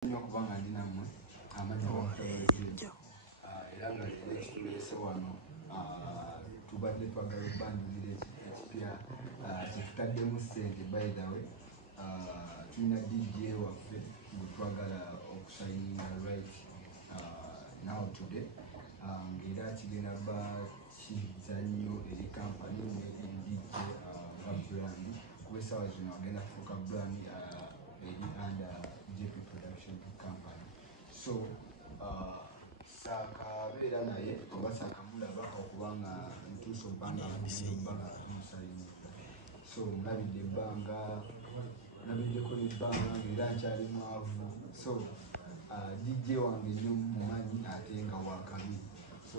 Kubanga ndi nammwe amanya era nga leero ekituleese wano tubadde twagala okubangirira ekipya kyetutaddemu ssente. By the way tulina DJ waffe gwe twagala okusayininga right now today ng'era kigenda ba kizannyo eri kampani eri DJ nga brand kuba essaawa zino agenda kufuuka brand eri under JP Production Company. So saakabeera naye oba saakamulaba okubanga ntuusa obbanga musayinga. So mulabidde ebbanga nabiddeko n'ebbanga ng'era nkyali mwavu. So DJ wange nnyo mumanyi ate nga wakabi. So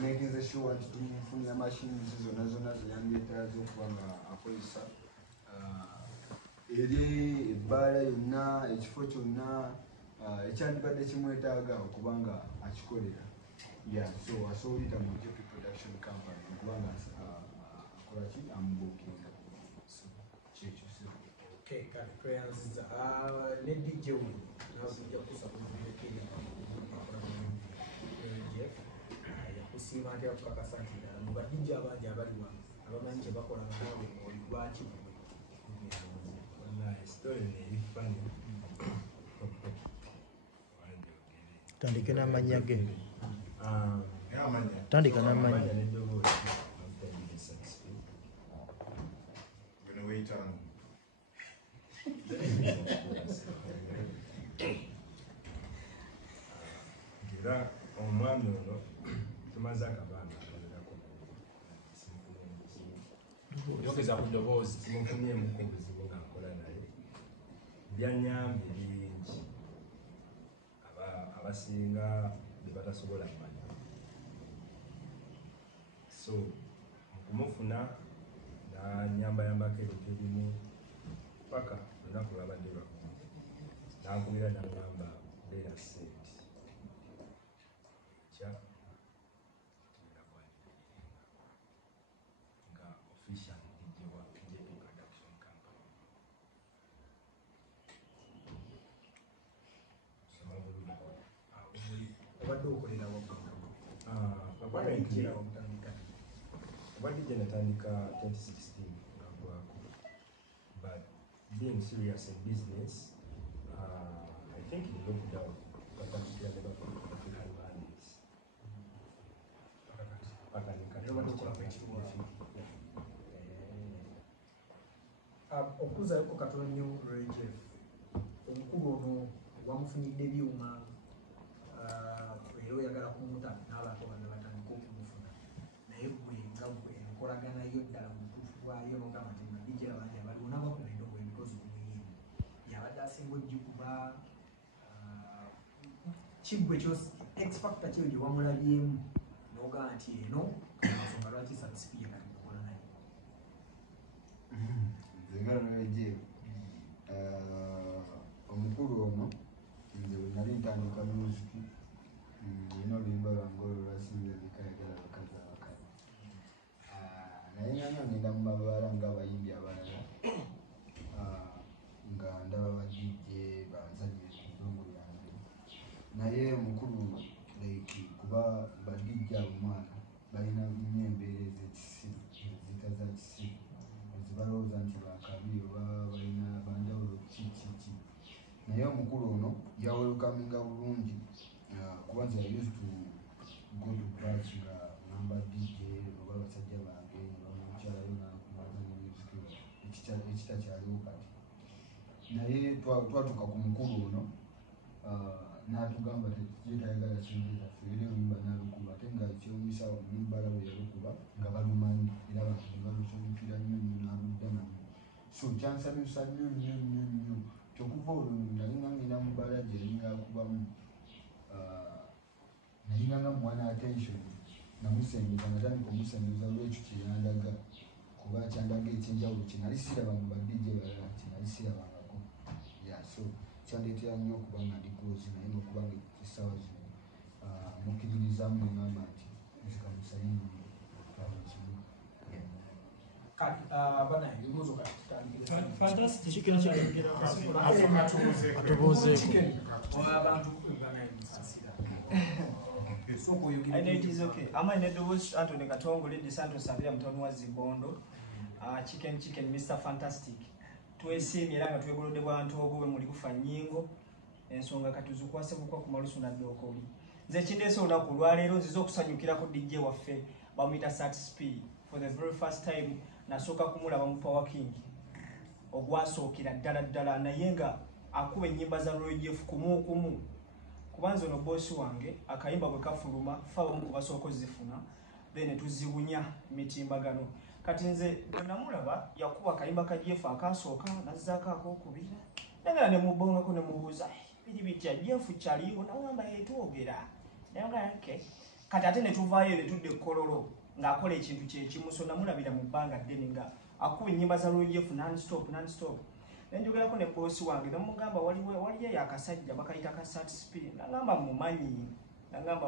making sure nti tumufunira machines zonna zeyandeetaaza okuba nga akozesa eri ebbaala yonna ekifo kyonna ekyandibadde kimwetaaga okuba nga akikolera. So asobolita mu JP Production Company okubanga akola ki amubuukinga. Kyekyo tweyanziza ne DJ we nakujja kusaba yakusiima nti akukakasa nti mu badijja abangi abali wano abamanyi kye bakola naawe oli lwaki tandike n'amannya ge. Tandika n'amannya. Era omwami ono tumaze akabanga yongeza ku ddoboozi simufunyemuku obuzibu nga nkola naye byanyambye bingi abasinga bye batasobola kumanya. So mukumufuna nanyambayambako ebintu ebimu paka olunaku lwabadde lwamu nankubira nagamba beera sente kya nga official DJ wa JP Production Company. obadde okolera obwadde natandika 2016 ngagwako, but being serious in business I think in lockdown particularly about African Mondays okuzayoko katono nnyo Rejef omukulu ono wamufunidde ebyuma era oyagala kumuta n'abantu abange batandika okumufuna naye gwe nga gwe enkolaganayo ddala mu butuufu bwayo nogamba nti nadijera bangi abaliwo n'abakuledde obwe bikozi omuyimbi yabadde asinga ogikuba kiggwe x factor kyo gye wamulabyemu nogamba nti eno ensonga lwaki satisfiye kati mukola naye nze omukulu ono nze bwe nali ntandika musiki nina oluyimba lwange olwo lwasinze zikayagala bakazi abakale naye nanga ngenda mu mabaala ng'abayimbi abalala nga ndaba ba DJ banzanire ku ddongo lyange naye omukulu like kuba ba DJ abomwana balina nnyo embeera ez'ekisiru eziyita za kisiru ezibalowooza nti bakabi oba balina banjawulo kiki naye omukulu ono yawelukaminga bulungi kuba nze used to go to batch nga namba DJ oba basajja bange nebamukyalayo nazanya music ekitakyaliwo kati naye twatuuka ku mukulu ono n'atugamba ye tayagala sente zaffe era oluyimba n'alukuba ate nga ekyewunyisa mubbala bwe yalukuba nga balumanyi era abantu ne balusanyukira nnyo nnyo n'aludda namwe. So kyansanyusa nnyo kyokuva olwo nali nga ngenda mu bbala gye yalinga akubamu naye nga mwana attention namusengeza natandika omusengeza olwekyo kyeyandaga kuba kyandaga ekyenjawulo kyenali siraba mu badijje balala kyenali sirabangako. So kyandeetera nnyo okuba nga ndi close naye n'okuba nga essaawa zino mukkiririzamu neŋŋamba nti nzikamusayingi twabakimu. bana ebibuuzo Fantastic. abantu bana ebisasira I know it is okay. Ama in the bush Anthony Katongole de Santos Savia Mtoni wa Zibondo. Chicken Mr Fantastic. Twesimira nga twegolode bwantu obwe muli kufa nyingo. Ensonga katuzukwase bukwa ku malusu na dokoli. Nze kindese olunaku lwaleero nziza okusanyukira ku DJ waffe bamuyita Satisp for the very first time nasooka kumulaba mu Power King. Ogwasookera ddala naye nga akuba ennyimba za Roy Jeff kumu. Kubanza ono bosi wange akayimba bwe kafuluma fawo mu basoko zifuna then tuzibunya mitimbagano kati nze namulaba yakuba kayimba ka Jeff akasooka nazzaako akokubira nagala ne mubonga ko ne mubuuza biri bitya Jeff kyaliwo nagamba etwogera nagamba okay kati ate ne tuvaayo ne tudde kololo ng'akola ekintu kye kimuso namulabira mu bbanga ddene nga akuba ennyimba za Roy Jeff non stop Nenjogerako ne bosi wange namugamba waliyo yakasajja bakayita ka Satisp nagamba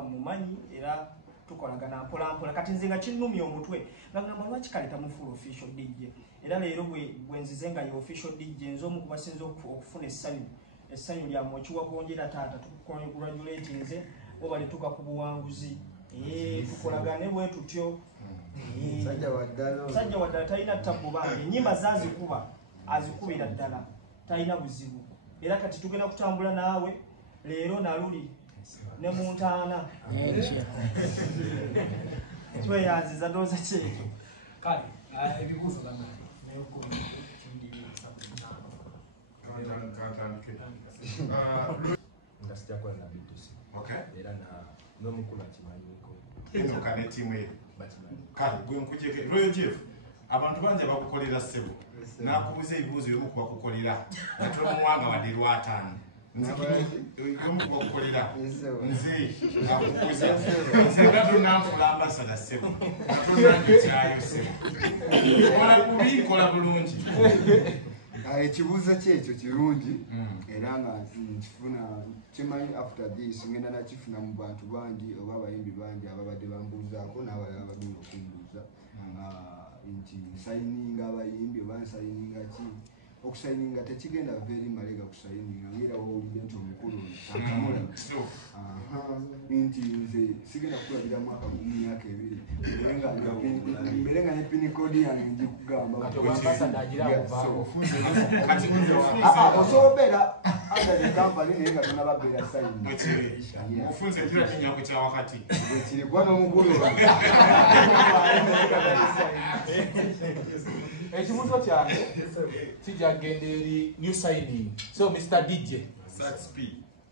mumanyi era tukolagana mpola kati nze nga kinnumya omutwe nagamba lwaki kaleta mu full official DJ era leero bwe nzize nga ye official DJ nzo mu kubasinza okufuna essanyu lya mochiwa konjera taata tukongratulate nze obali tuka ku buwanguzi tukolagane bwe tutyo sajja waddala talina tabbo bange nyimba zazikuba azikubira ddala talina buzibu era kati tugenda kutambula naawe leero naluli ne muntaana tweyanziza ndowooza kyekyo kale ebibuuzo bana nga sijakola na bitusi era n'omukulu akimanyiko enoka ne tiimu eyo bakimanyi kale gwe nkujeke Roy Jeff abantu bangi bakukolera ssebo nakubuza ebibuuzo byomu kubakukolera natomuwanga wadde lwataano yomu kubakukolera nze akukuza nze nga tonanfula ambasada ssebo natonandikyayo ssebo kola kubi kola bulungi ekibuuzo kyekyo kirungi era nga nkifuna kimanyi after this ngenda nakifuna mu bantu bangi oba abayimbi bangi ababadde bambuuzaako n'abalala bagenda okumbuuza nti nsayininga abayimbi oba nsayininga ki okusayininga tekigenda very malega kusayininga ngera wawulire nti omukulu akamula nti nze sigenda kukulabira mwaka mu myaka ebiri mbere nga ne pinikodi yange njikugamba osobola under the company naye nga tonababeera sayininga ofunze kira kinyago kya wakati kirikwa n'omukulu ekibuuzo kyange kijagenda eri new signing so Mr. DJ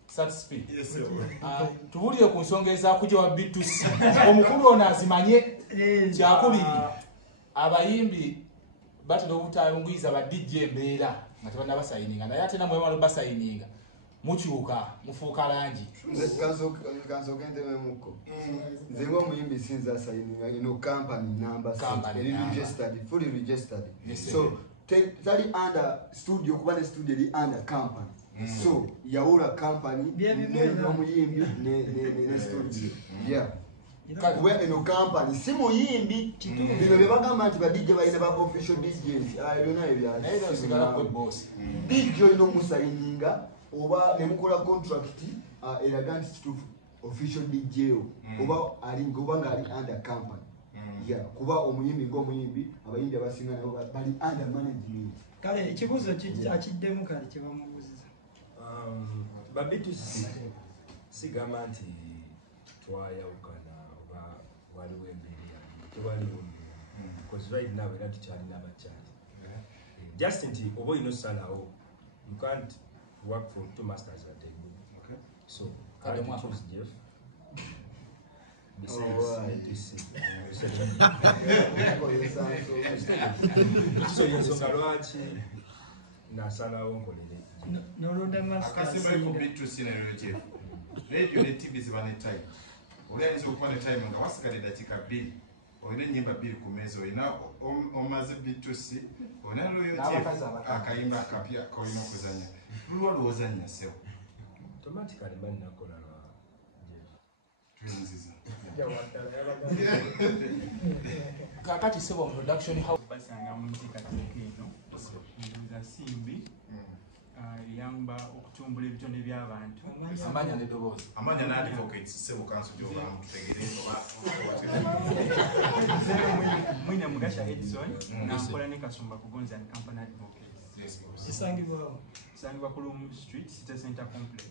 Satisp tuwulire ku nsonga ezakujja wa bitusi omukulu ono azimanye kyakubiri abayimbi batera obutayunguyiza ba DJ embeera nga tebanna basayininga naye ate namwe bamala basayininga mukyuka mufuuka langi kansooka entememuko nze ng'omuyimbi sinza sayininga ino company number fully registered so tali under studio kuba ne studio eri under company so yawula company n'omuyimbi ne studio kuba eno company si muyimbi bino bye bagamba nti badijja balina ba official DJs byonna ebyabosi DJ olina omusayininga oba nemukola contract eraga nti kituufu official DJ oba nga ali under company kuba omuyimbi ng'omuyimbi abayimbi abasinga nabo bali under management. Kale ekibuuzo akiddemu kale kye bamubuuziza babitusi sigamba nti twayawukana oba waliwo embeera tewaliwo because right now era tukyalina abakyali just nti oba olina osalawo you can't work for two masters at a table. So, I don't choose Jeff. So, you so nasalawo nkolere. Nolonda master. Kasibali ku bitusi ne Jeff. Radio ne TV ziba ne time. Olenze okuba ne time nga wasigala eddakiika 2. Olina ennyimba 2 ku mmeeza olina omaze bitusi olina Roy Jeff akayimba akapya kolina okuzanya. Lwalowooza nnyo ssebo automatically mani nakola lwa tuyinziza kakati sebo production house basanga mu nteekateeka eno ndowooza simbi yamba okutumbula ebitone by'abantu. Amanya n'eddoboozi. Amanya n'advocates sebo kanso gy'obulamu tutegereze oba Mwine Mugasha Edison n'akola ne Kasumba Kugonza and Company Advocates. Kisangibwa Kisangibwa ku Lumu Street City Center Complex.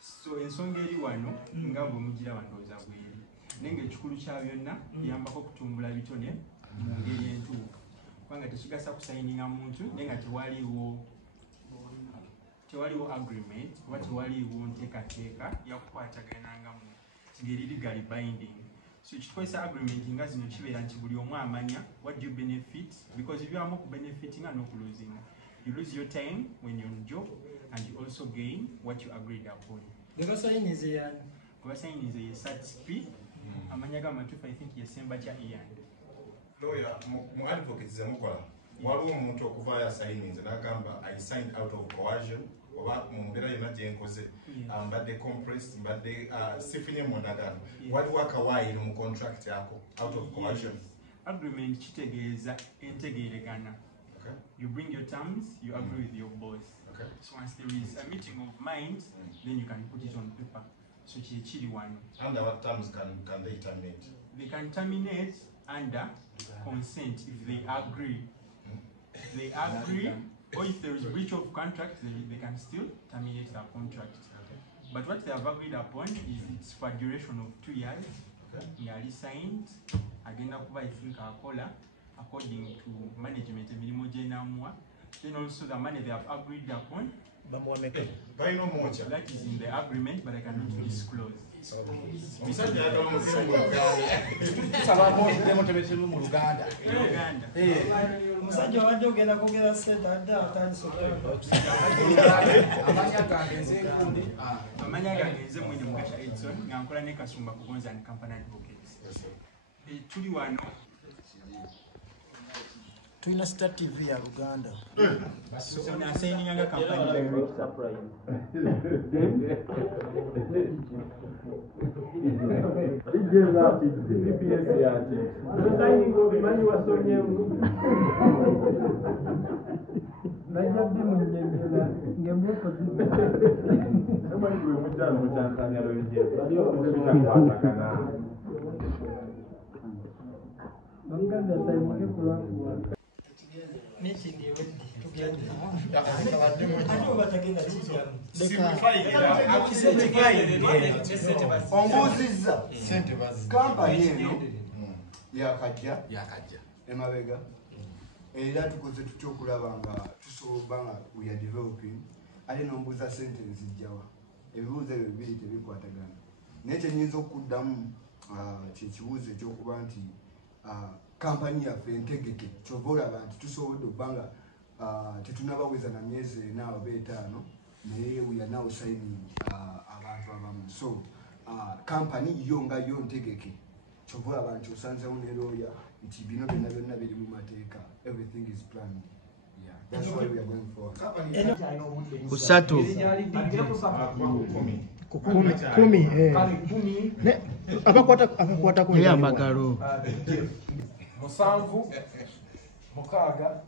So ensonga eri wano nga bw'omugira bandowooza bweri naye ng'ekikulu kya byonna yambako okutumbula bitone mu ngeri entuufu kubanga tekigasa kusayininga muntu naye nga tewaliwo agreement oba tewaliwo nteekateeka yakukwatagananga mu ngeri legally binding. So kikozesa agreement nga zino kibeera nti buli omu amanya what do you benefit, because ebywamu okubenefitinga n'okuluzinga. You lose your time when you're on job and you also gain what you agreed upon. Gebasayinize yani. Gebasayinize ye SATSP amanya g'amatuufu I think yesemba kya Ian. Lawyer mu advocates zemukola waliwo omuntu okuva yasayininze n'agamba I signed out of coercion oba mu mbeera yonna gye nkoze mbadde compressed mbadde sifunye mu ndagaano waliwo akawaayiro mu contract yako out of coercion. Agreement kitegeeza entegeeregana. You bring your terms, you agree with your boss. Okay. So once there is a meeting of minds, then you can put it on paper. So chiri one. Under what terms can they terminate? They can terminate under consent if they agree. They agree, or if there is breach of contract, they can still terminate the contract. But what they have agreed upon is it's for a duration of 2 years. Nearly signed. Agenda kuba I think akola according to management emirimu gyenamwa. Then also the money they have agreed upon. That is in the agreement, but I cannot disclose. Musajja wadde ogenda kwogera ssente adde atandisooka. Amanya gange nze Mwine Mugasha Edson nga nkola ne Kasumba Kugonza and Company Advocates. Tuli wano tulina Star TV ya Uganda. So na signing nga company Ombuzizza kampani eno yakajja emabega era tukoze tutya okulaba nga tusobola nga we are developing ate nombuuza sente nzijjawa ebibuuzo ebyo bibiri tebikwatagana naye kyenyinza okuddamu kyekibuuzo ekyokuba nti kampani yaffe entegeke kyova olaba nti tusobodde okuba nga tetunabaweza na myezi 4 oba 5 naye we are now signing abantu abamu. So kampani yo nga yo ntegeke kyova olaba nti osanzewo ne lawyer nti bino byonna byonna biri mu mateeka, everything is planned. Yeah, that's why we are going forward. Kusatu. Kumi. Abakwata ku amagalo. Musanvu, mukaaga,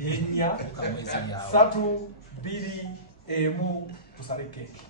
enya, 3, 2, 1 tusale keke.